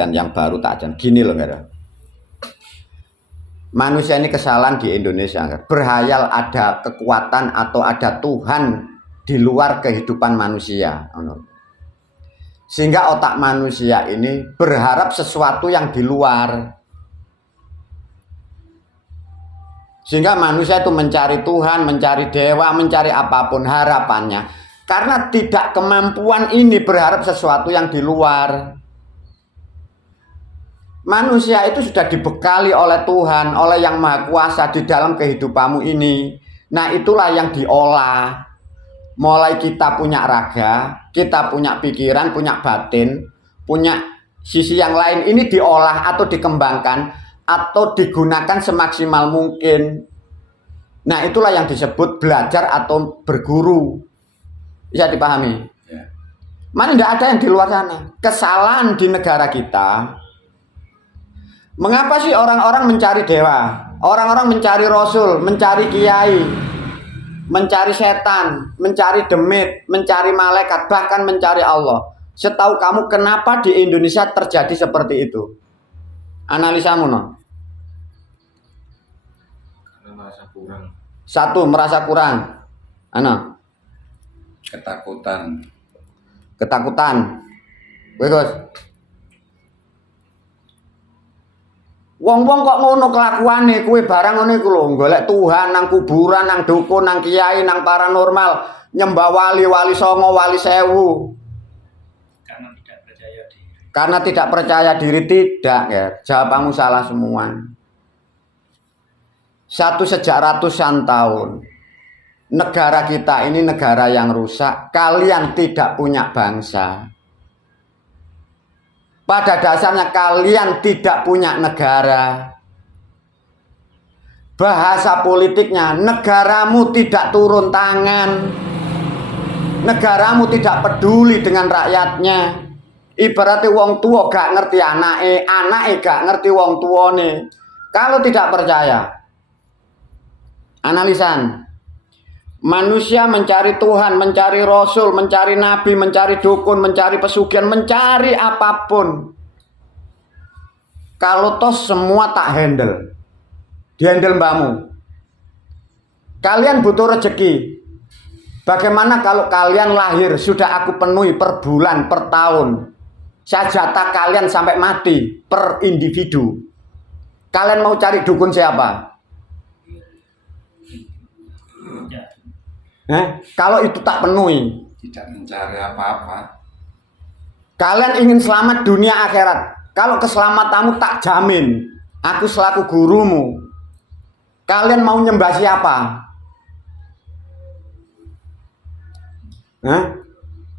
dan yang baru tak ajan. Gini loh, enggak ada. Manusia ini kesalahan di Indonesia, berhayal ada kekuatan atau ada Tuhan di luar kehidupan manusia, sehingga otak manusia ini berharap sesuatu yang di luar, sehingga manusia itu mencari Tuhan, mencari dewa, mencari apapun harapannya, karena tidak kemampuan ini berharap sesuatu yang di luar. Manusia itu sudah dibekali oleh Tuhan, oleh Yang Maha Kuasa di dalam kehidupanmu ini. Nah, itulah yang diolah. Mulai kita punya raga, kita punya pikiran, punya batin, punya sisi yang lain, ini diolah atau dikembangkan atau digunakan semaksimal mungkin. Nah, itulah yang disebut belajar atau berguru. Bisa dipahami? Mana tidak ada yang di luar sana. Kesalahan di negara kita. Mengapa sih orang-orang mencari dewa, orang-orang mencari rasul, mencari kiai, mencari setan, mencari demit, mencari malaikat, bahkan mencari Allah? Setahu kamu kenapa di Indonesia terjadi seperti itu? Analisamu, no? Karena merasa kurang. Satu, merasa kurang. Ketakutan. Ketakutan. Bagus. Wong-wong kok ngono kelakuane, kue barang ngono iku lho, golek Tuhan nang kuburan, nang dukun, nang kiai, nang paranormal, nyembah wali, wali songo, wali sewu. Karena tidak percaya diri. Karena tidak percaya diri, tidak ya. Jawabanmu salah semua. Satu sejak ratusan tahun. Negara kita ini negara yang rusak. Kalian tidak punya bangsa. Pada dasarnya kalian tidak punya negara. Bahasa politiknya, negaramu tidak turun tangan. Negaramu tidak peduli dengan rakyatnya. Ibaratnya wong tua gak ngerti anake, anake gak ngerti wong tuane. Kalau tidak percaya, analisan. Manusia mencari Tuhan, mencari Rasul, mencari Nabi, mencari dukun, mencari pesugihan, mencari apapun. Kalau toh semua tak handle, dihandle mbakmu. Kalian butuh rezeki. Bagaimana kalau kalian lahir sudah aku penuhi per bulan, per tahun. Saya jatah kalian sampai mati per individu. Kalian mau cari dukun siapa? Kalau itu tak penuhi, Tidak mencari apa-apa. kalian ingin selamat dunia akhirat. Kalau keselamatanmu tak jamin, aku selaku gurumu. Kalian mau nyembah siapa?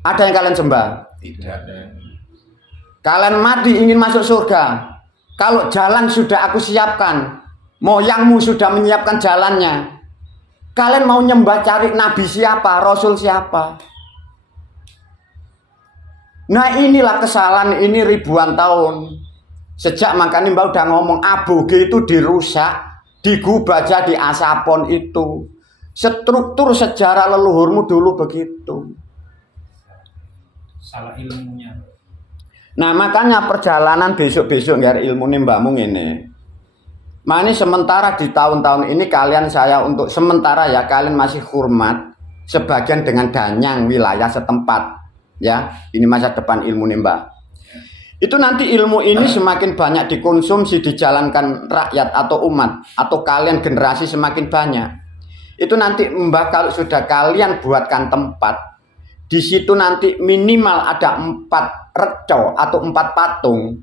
Ada yang kalian sembah? Tidak. Kalian mati ingin masuk surga. Kalau jalan sudah aku siapkan, moyangmu sudah menyiapkan jalannya. Kalian mau nyembah cari nabi siapa, rasul siapa? Nah, inilah kesalahan ini ribuan tahun. Sejak makanya Mbak udah ngomong aboge itu dirusak, digubah jadi asapon itu. Struktur sejarah leluhurmu dulu begitu. Salah ilmunya. Nah, makanya perjalanan besok-besok nggak ilmu nih mbakmu ini. Ini sementara di tahun-tahun ini kalian saya untuk sementara ya kalian masih hormat sebagian dengan danyang wilayah setempat ya. Ini masa depan ilmu nih mbak. Itu nanti ilmu ini semakin banyak dikonsumsi dijalankan rakyat atau umat atau kalian generasi semakin banyak. Itu nanti mbak kalau sudah kalian buatkan tempat di situ nanti minimal ada 4 reco atau 4 patung.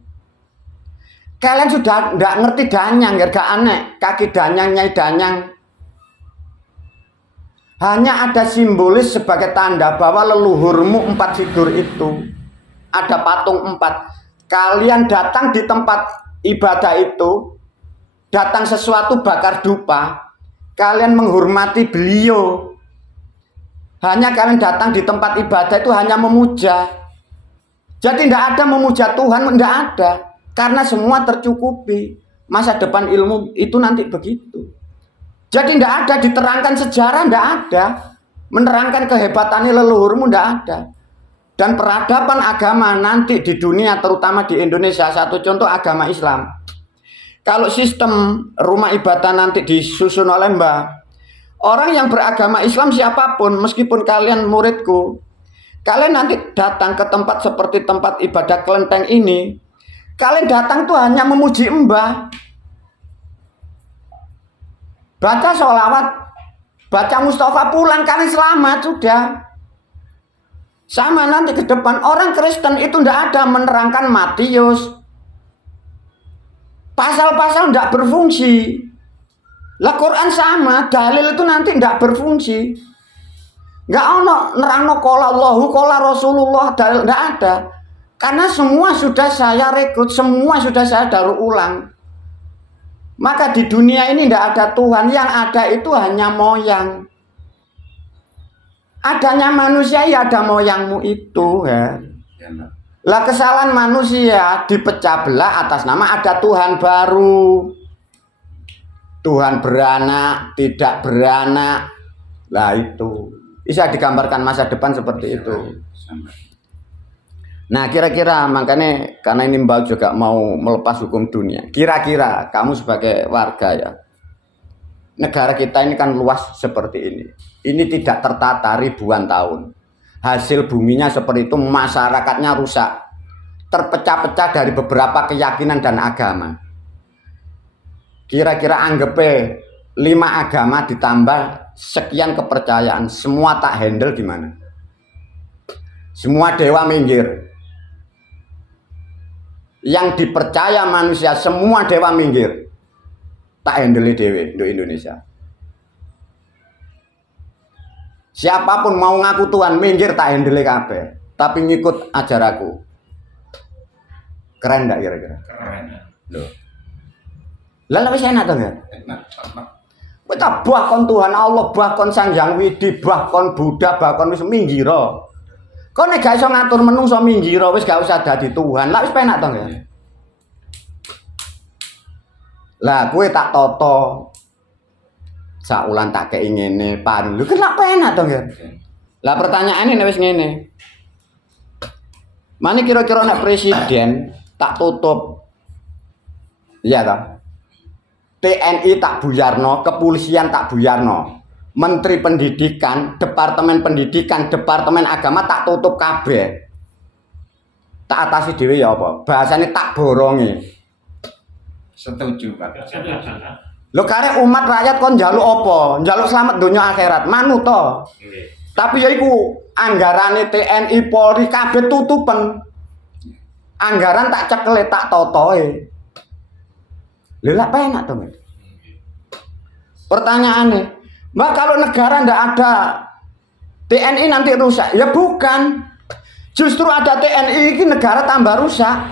Kalian sudah nggak ngerti danyang, gak aneh. Kaki danyang, nyai danyang. Hanya ada simbolis sebagai tanda bahwa leluhurmu 4 figur itu. Ada patung 4. Kalian datang di tempat ibadah itu, datang sesuatu bakar dupa. Kalian menghormati beliau. Hanya kalian datang di tempat ibadah itu hanya memuja. Jadi tidak ada memuja Tuhan, tidak ada. Karena semua tercukupi. Masa depan ilmu itu nanti begitu. Jadi tidak ada diterangkan sejarah, tidak ada. Menerangkan kehebatannya leluhurmu, tidak ada. Dan peradaban agama nanti di dunia, terutama di Indonesia, satu contoh agama Islam. Kalau sistem rumah ibadah nanti disusun oleh Mbah, orang yang beragama Islam siapapun, meskipun kalian muridku, kalian nanti datang ke tempat seperti tempat ibadah kelenteng ini, kalian datang tuh hanya memuji Mbah, baca sholawat, baca Mustafa, pulang, kalian selamat, sudah. Sama nanti ke depan orang Kristen itu tidak ada menerangkan Matius. Pasal-pasal tidak berfungsi. Lah Quran sama, dalil itu nanti tidak berfungsi. Nggak ono nerangno qala Allahu qala Rasulullah, dalil tidak ada. Karena semua sudah saya rekrut, semua sudah saya daur ulang. Maka di dunia ini tidak ada Tuhan, yang ada itu hanya moyang. Adanya manusia ya ada moyangmu itu ya. Lah kesalahan manusia dipecah belah atas nama ada Tuhan baru. Tuhan beranak, tidak beranak. Lah itu bisa digambarkan masa depan seperti itu. Nah kira-kira makanya karena ini Mbak juga mau melepas hukum dunia. Kira-kira kamu sebagai warga ya, negara kita ini kan luas seperti ini. Ini tidak tertata ribuan tahun. Hasil buminya seperti itu, masyarakatnya rusak. Terpecah-pecah dari beberapa keyakinan dan agama. Kira-kira anggapnya 5 agama ditambah sekian kepercayaan. Semua tak handle gimana? Semua dewa minggir. Yang dipercaya manusia, semua dewa minggir. Tak handle dewe untuk Indonesia. Siapapun mau ngaku Tuhan minggir tak handle kabeh, tapi ngikut ajaranku. Keren enggak kira-kira? Keren. Loh. Lah wis enak to enggak? Enak. Kita bahkan Tuhan Allah, bahkan Sang Hyang Widi, bahkan Buddha, bahkan wis minggiro. Kok nek gak iso ngatur menungso minggiro, wis gak usah dadi Tuhan. Lah wis penak to enggak? Lah kowe tak toto. Saulan tak kei ngene, paring. Lho kenapa enak to, Nggih? Lah pertanyaane nek wis ngene. Mane kira-kira nek presiden tak tutup. Iya ta? TNI tak buyarno, kepolisian tak buyarno. Menteri Pendidikan, Departemen Pendidikan, Departemen Agama tak tutup kabeh. Tak atasi dhewe ya apa? Bahasane tak borongi. Setuju, Pak. Lho karek umat rakyat kon njaluk apa? Njaluk selamat donya akhirat, manut to. Tapi ya iku anggarane TNI Polri kabeh tutupen. Anggaran tak cekele tak totoe. Lha lak penak to, Mas? Pertanyaane, Mbak kalau negara ndak ada TNI nanti rusak? Ya bukan. Justru ada TNI ini negara tambah rusak.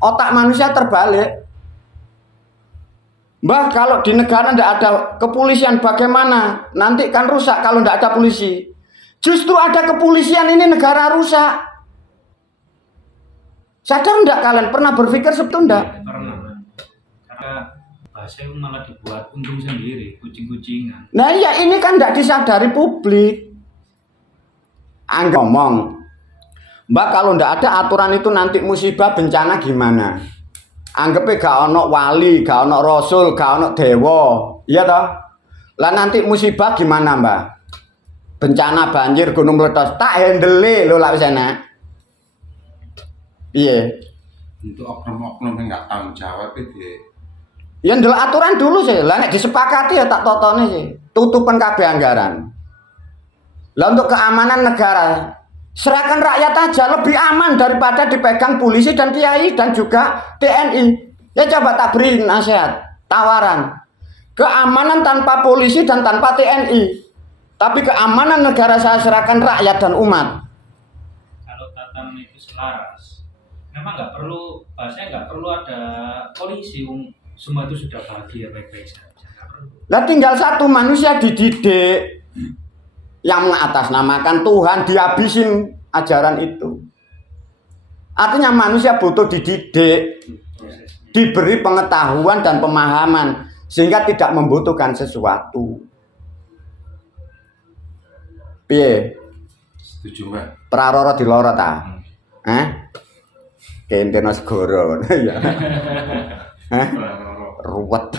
Otak manusia terbalik. Mbah kalau di negara tidak ada kepolisian bagaimana? Nanti kan rusak kalau tidak ada polisi. Justru ada kepolisian ini negara rusak. Sadar enggak kalian? Pernah berpikir seperti itu enggak? Pernah. Karena bahasa itu malah dibuat untung sendiri, kucing-kucingan. Nah iya ini kan tidak disadari publik. Anggap ngomong, Mbak kalau tidak ada aturan itu nanti musibah bencana gimana? Anggapnya gak ono wali, gak ono rasul, gak ono dewa, iya toh? Lah nanti musibah gimana Mbak? Bencana banjir, gunung meletus, tak handle lo lah sana. Iya. Untuk oknum-oknum yang nggak tanggung jawab itu. Ya ndelok aturan dulu sih, lah nek disepakati ya tak totone sih. Tutupan kabeh anggaran. Lah untuk keamanan negara, serahkan rakyat aja, lebih aman daripada dipegang polisi dan kiai dan juga TNI. Ya coba tak beri nasihat, tawaran. Keamanan tanpa polisi dan tanpa TNI. Tapi keamanan negara saya serahkan rakyat dan umat. Kalau tatanan itu selaras, memang nggak perlu, bahasanya nggak perlu ada polisi. Semua itu sudah bahagia baik-baik saja. Nggak perlu. Lah tinggal satu manusia dididik yang mengatasnamakan Tuhan, dihabisin ajaran itu. Artinya manusia butuh dididik, diberi pengetahuan dan pemahaman sehingga tidak membutuhkan sesuatu. Piye? Setuju Mbak. Praroro diloro ta. Kentena segoro ya. Ora ora. Ruwet.